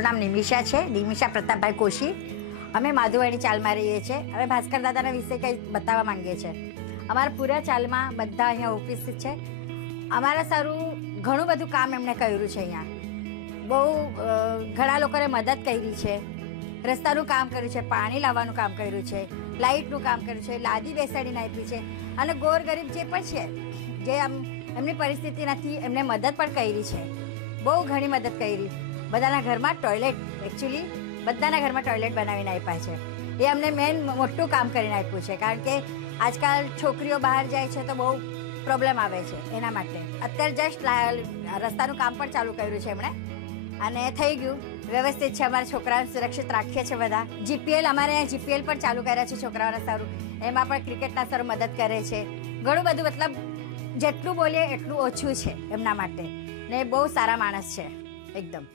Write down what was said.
મારું નામ નિમિષા છે, નિમિષા પ્રતાપભાઈ કોશી. અમે માધુવાણી ચાલમાં રહીએ છીએ. હવે ભાસ્કર દાદાના વિશે કંઈ બતાવવા માંગીએ છીએ. અમારા પૂરા ચાલમાં બધા અહીંયા ઉપસ્થિત છે. અમારા સારું ઘણું બધું કામ એમણે કર્યું છે. અહીંયા બહુ ઘણા લોકોને મદદ કરી છે. રસ્તાનું કામ કર્યું છે, પાણી લાવવાનું કામ કર્યું છે, લાઇટનું કામ કર્યું છે, લાદી બેસાડીને આપી છે. અને ગોર ગરીબ જે પણ છે, જે આમ એમની પરિસ્થિતિ નથી, એમને મદદ પણ કરી છે. બહુ ઘણી મદદ કરી. બધાના ઘરમાં ટોયલેટ, એકચ્યુઅલી બધાના ઘરમાં ટોયલેટ બનાવીને આપ્યા છે. એ અમને મેન મોટું કામ કરીને આપ્યું છે. કારણ કે આજકાલ છોકરીઓ બહાર જાય છે તો બહુ પ્રોબ્લેમ આવે છે. એના માટે અત્યારે જસ્ટ રસ્તાનું કામ પણ ચાલુ કર્યું છે એમણે, અને થઈ ગયું વ્યવસ્થિત છે. અમારા છોકરાઓને સુરક્ષિત રાખીએ છીએ બધા. જીપીએલ અમારે અહીંયા જીપીએલ પણ ચાલુ કર્યા છે છોકરાઓને સારું. એમાં પણ ક્રિકેટના સર મદદ કરે છે. ઘણું બધું, મતલબ જેટલું બોલીએ એટલું ઓછું છે એમના માટે. ને બહુ સારા માણસ છે એકદમ.